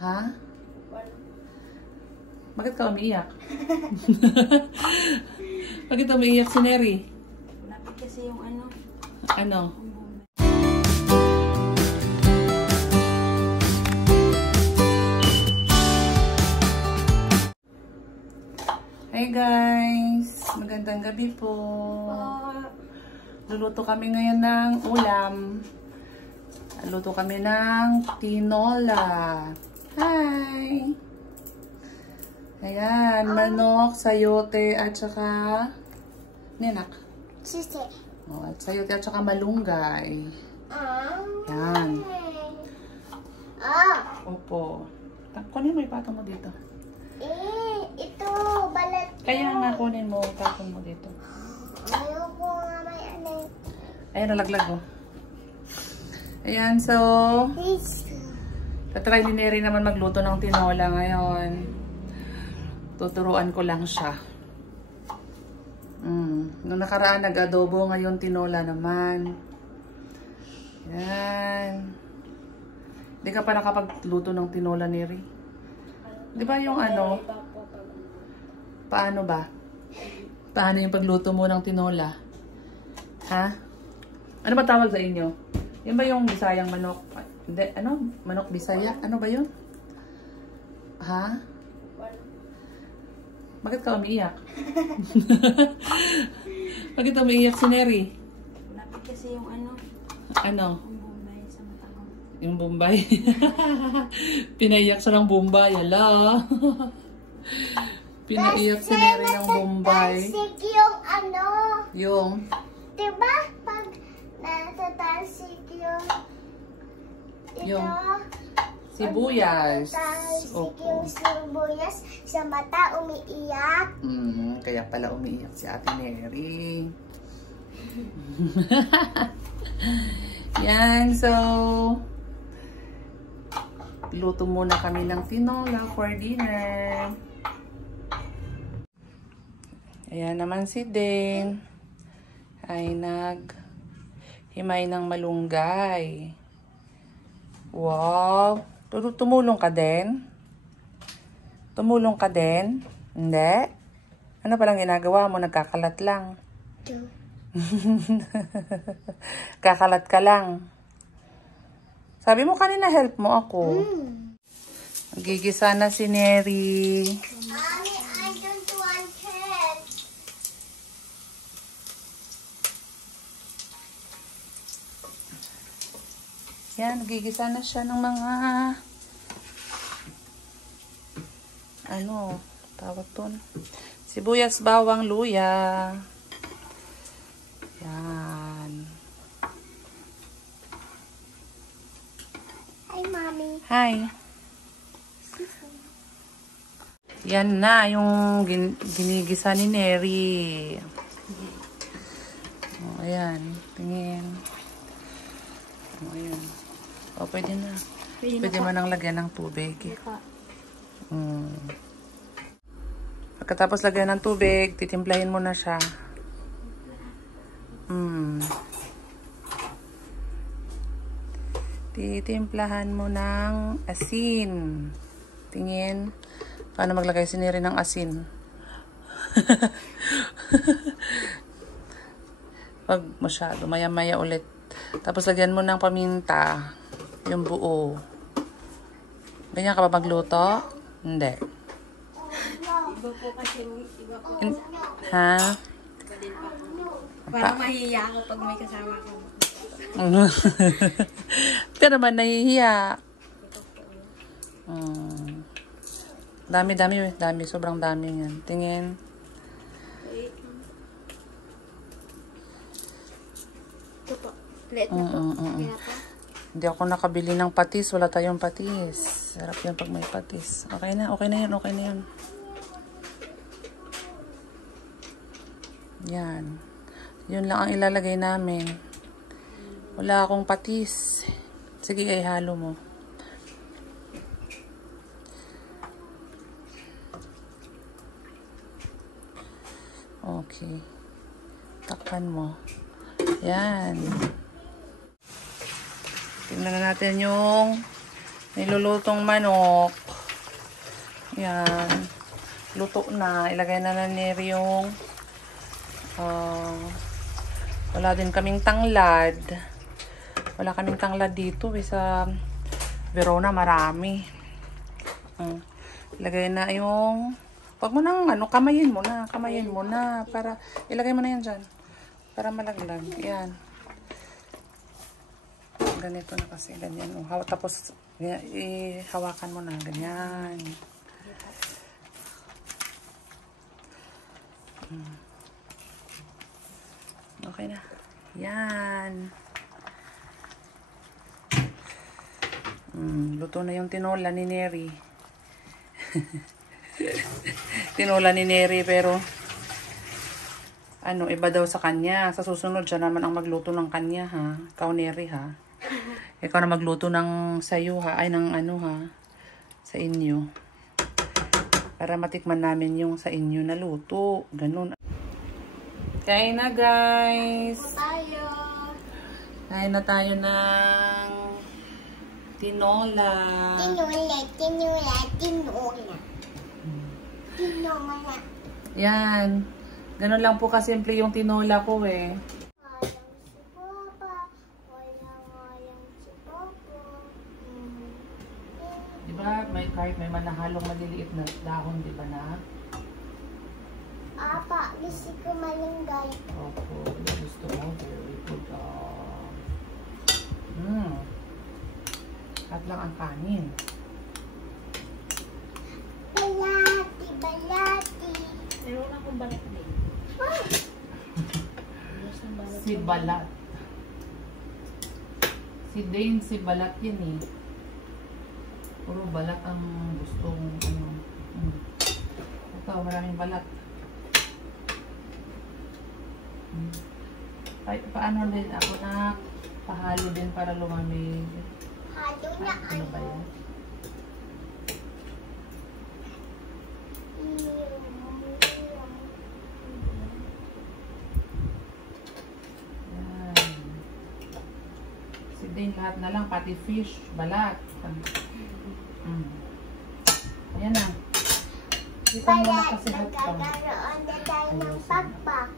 Ha? Bakit ka umiiyak? Bakit umiiyak si Neri? Lapit kasi yung ano. Ano? Hey guys! Magandang gabi po. Luluto kami ngayon ng ulam. Luto kami ng tinola. Hi! Ayan, manok, sayote, at saka nenak. Sisi. Oh, at sayote at saka malunggay. Yan. Opo. Kunin mo, ipatong mo dito. Ito, balat. Kaya nga kunin mo, ipatong mo dito. Ayoko nga may ano. Ayan, nalaglag oh. Ayan, so tatry ni Neri naman magluto ng tinola ngayon. Tuturuan ko lang siya. Nung nakaraan nag-adobo, ngayon tinola naman. Yan. Hindi ka pa nakapagluto ng tinola, Neri? Di ba yung ano? Paano ba? Paano yung pagluto mo ng tinola? Ha? Ano ba tawag sa inyo? Yan ba yung Bisayang manok? Hindi, ano? Manok Bisaya? Ano ba yun? Ha? Bakit ka umiiyak? Bakit umiiyak si Neri? Lapit kasi yung ano. Ano? Yung Bombay sa mata ko. Yung Bombay? Pinaiyak siya ng Bombay. Ala. Pinaiyak si Neri ng Bombay. Natatalsik yung ano. Yung? Diba? Pag natatalsik yung Yung sibuyas. Natatalsik Opo. yung sibuyas sa mata, umiiyak. Kaya pala umiiyak si Ate Neri. Yan, so luto muna kami ng tinola for dinner. Ayan naman si Den ay naghimay ng malunggay. Wow! Tumulong ka din? Tumulong ka din? Hindi? Ano palang ginagawa mo? Nagkakalat lang. Kakalat ka lang. Sabi mo kanina help mo ako. Gigisa na si Neri. Mommy, I don't want it. Yan, gigisa na siya ng mga ano, tawag doon. Sibuyas, bawang, luya. Yan. Hi, Mommy. Hi. Yan na yung ginigisa ni Neri. Oh, ayan. Tingin. Oh, ayan. O, pwede na. Pwede mo nang lagyan ng tubig. Pagkatapos lagyan ng tubig, titimplahin mo na siya. Titimplahan mo ng asin. Tingin. Paano maglagay si Neri ng asin? Pag masyado, maya-maya ulit. Tapos lagyan mo ng paminta. Yung buo. Ganyan ka ba magluto? Hindi. Iba po kasi, iba po. Ha? Iba din pa po. Parang mahihiya ako pag may kasama ko. Pero naman nahihiya. Dami. Sobrang dami yan. Tingin. Ito po. Let na po. Hindi ako nakabili ng patis. Wala tayong patis. Sarap yan pag may patis. Okay na yun. Yan. Yun lang ang ilalagay namin. Wala akong patis. Sige, ay halo mo. Okay. Takpan mo. Yan. Tingnan na natin yung nilulutong manok. Yan. Luto na. Ilagay na Neri yung wala din kaming tanglad. Wala kaming tanglad dito. Sa Verona marami. Ilagay na yung wag mo nang kamayin mo na. Kamayin mo na. Para, ilagay mo na yan dyan. Para malaglag. Yan. Ganito na kasi. Ganyan. Tapos, ihawakan mo na. Ganyan. Okay na. Yan. Luto na yung tinola ni Neri. Tinola ni Neri pero iba daw sa kanya. Sa susunod siya naman ang magluto ng kanya ha. Ikaw Neri ha. Ikaw na magluto ng sayo ha. Ay ng ha. Sa inyo. Para matikman namin yung sa inyo na luto. Ganun. Kain na guys. Tayo. Kain na tayo ng tinola. Tinola. Yan. Ganun lang po kasimple yung tinola ko eh. Diba kahit may manahalong maliliit na dahon, diba na? Apa, gusto ko malunggay. Opo, gusto mo. Very good. At lang ang kanin. Balati. Meron akong balat din. Si Balat. Si Dane, si Balat yan eh. Puro balat ang gustong Ito, maraming balat. Paano din ako na pahalo din para lumamig. Halo na Ano ba yan? Yan. Si Dane lahat na lang, pati fish, balat. Ayan na. Dito mo na kasi hotpang. Magkakaroon na tayo ng pakpak.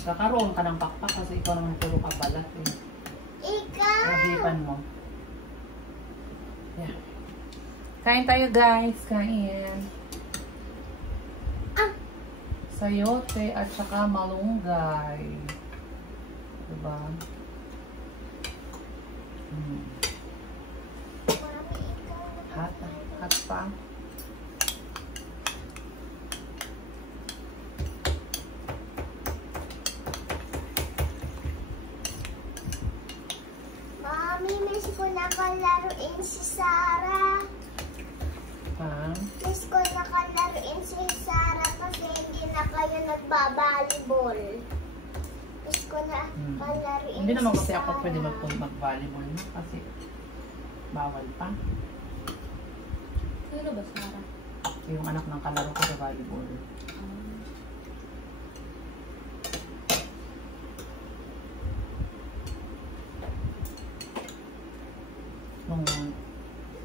Kakaroon ka ng pakpak kasi ikaw naman puro ka balat eh. Ikaw! Nahipan mo. Yeah. Kain tayo guys. Kain. Sayote at saka malunggay. Diba? Hot pa. Mami, miss ko na kalaruin si Sarah. Miss ko na kalaruin si Sarah kasi hindi na kayo nagbabalibol. Miss ko na kalaruin Hindi naman si kasi ako Sarah. pwede mag-volleyball kasi bawal pa. Sino ba, Sarah? Yung anak ng kalaro ko sa volleyball. Nung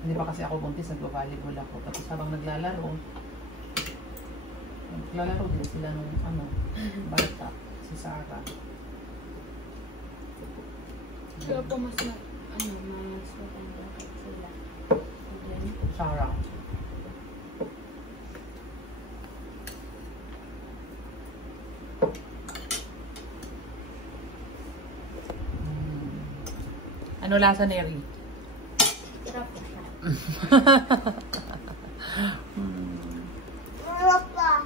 hindi pa kasi ako buntis, nag-volleyball ako. Tapos habang naglalaro din sila nung bata, si Sarah. Pero po mas mas maganda sila. Sarah. Ano lasa, Neri? Sarap po siya. Ano pa?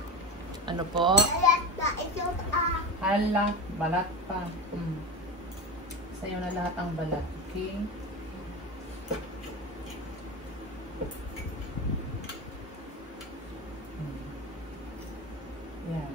Ano po? Alat pa. Ito Hala, balat pa. Sa'yo na lahat ang balat. Okay? Yan.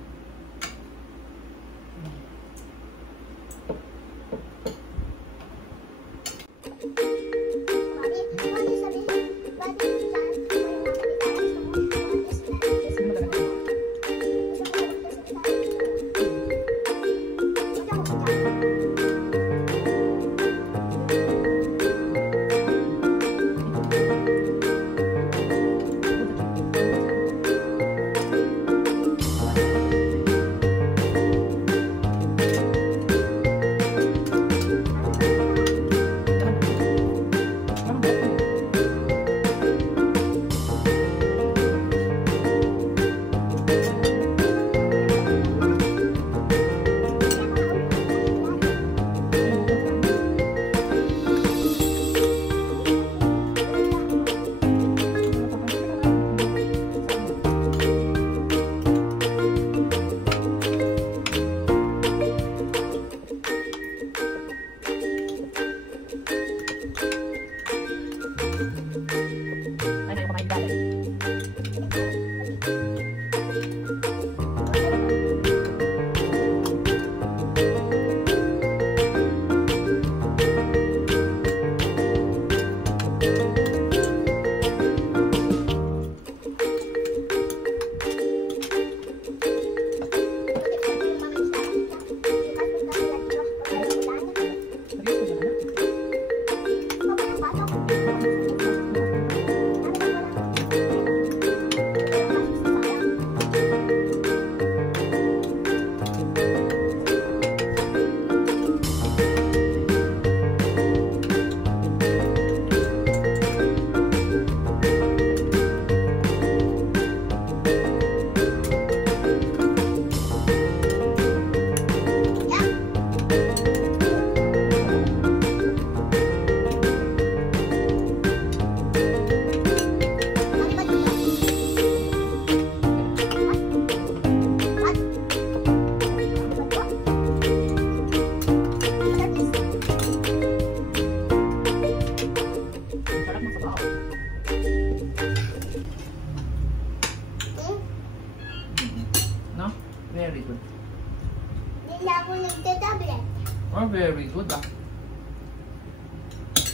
Oh, very good ah.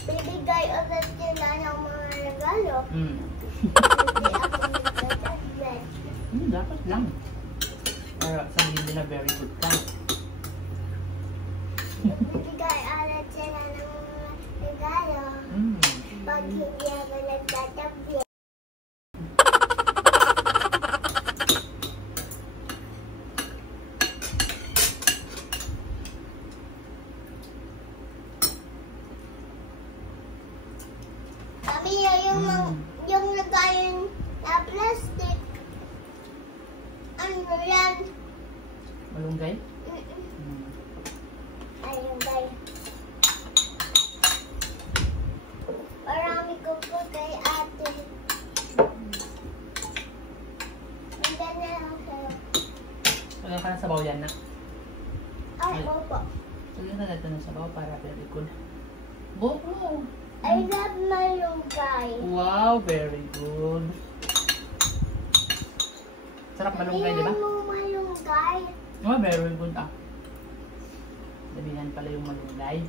Bibigay ulit sila ng mga regalo. Hindi ako nagtatablet. Dapat lang. Pero sabihin nila very good ka. Bibigay ulit sila ng mga regalo. Pag hindi ako nagtatablet. Kami yung nagayon na plastic. Ano yan? Malunggay? Ayun guys. Marami ko po kay ate. Hindi na lang sa'yo. Wala ka ng sabaw yan na. Ay, opo. Sige na natin ng sabaw para very good. Bobo! I love malunggay. Wow, very good. Sarap malunggay, di ba? Tingnan mo malunggay. Oh, very good ah. Sabihan pala yung malunggay.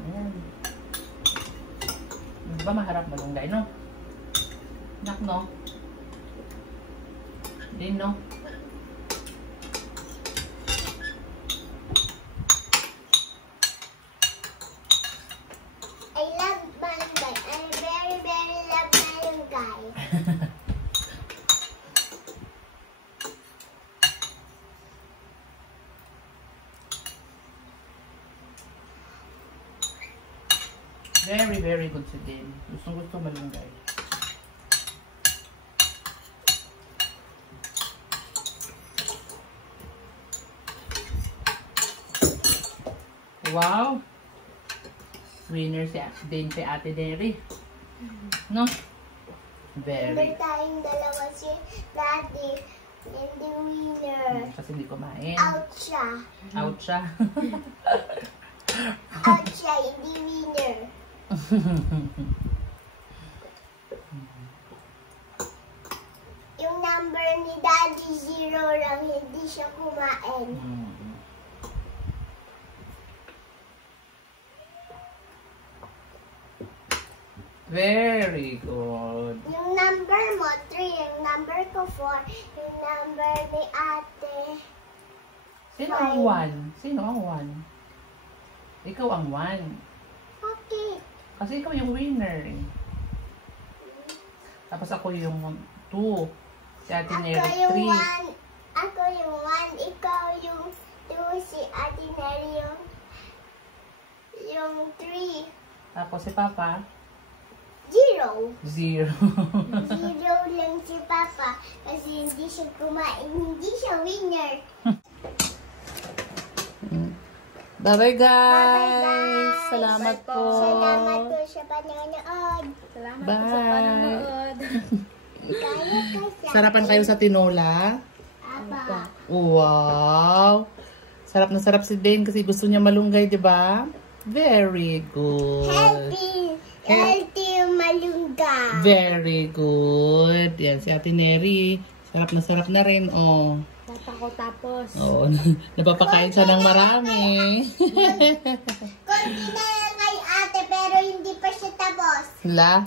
Ayan. Di ba maharap malunggay, no? Nak, no? Din, no? I love malunggay. I very, very love malunggay. Very, very good si Din. Gusto malunggay. Wow! Winner si Din si Ate Neri. No? Very. Hindi tayong dalawa si Daddy. Hindi winner. Kasi hindi kumain. Out siya. Out siya. Out siya, hindi winner. Yung number ni Daddy 0 lang, hindi siya kumain. Very good. Yung number mo, 3. Yung number ko, 4. Yung number ni ate. Sino ang 1? Sino ang 1? Ikaw ang 1. Okay. Kasi ikaw yung winner. Tapos ako yung 2. Si Ate Neri Ako yung 3. 1. Ako yung 1. Ikaw yung 2. Si ate Neri yung 3. Tapos si Papa? 0. 0. 0 lang si Papa kasi hindi siya kumain, hindi siya winner. Bye-bye guys! Bye-bye. Salamat po! Salamat po sa panonood. Salamat Bye. po sa panonood. Sarapan kayo sa tinola? Apa. Wow! Sarap na sarap si Dane kasi gusto niya malunggay, di ba? Very good! Healthy yung malunggay. Very good! Yan, si Ate Neri. Sarap na rin, oh. Ako tapos. Oo, napapakain siya ng marami. Konti na lang kay ate pero hindi pa siya tapos. La?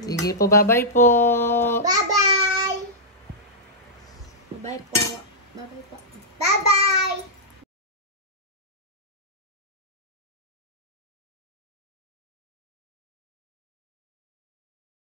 Sige po, bye-bye po. Bye-bye! Bye po. Bye po. Bye-bye!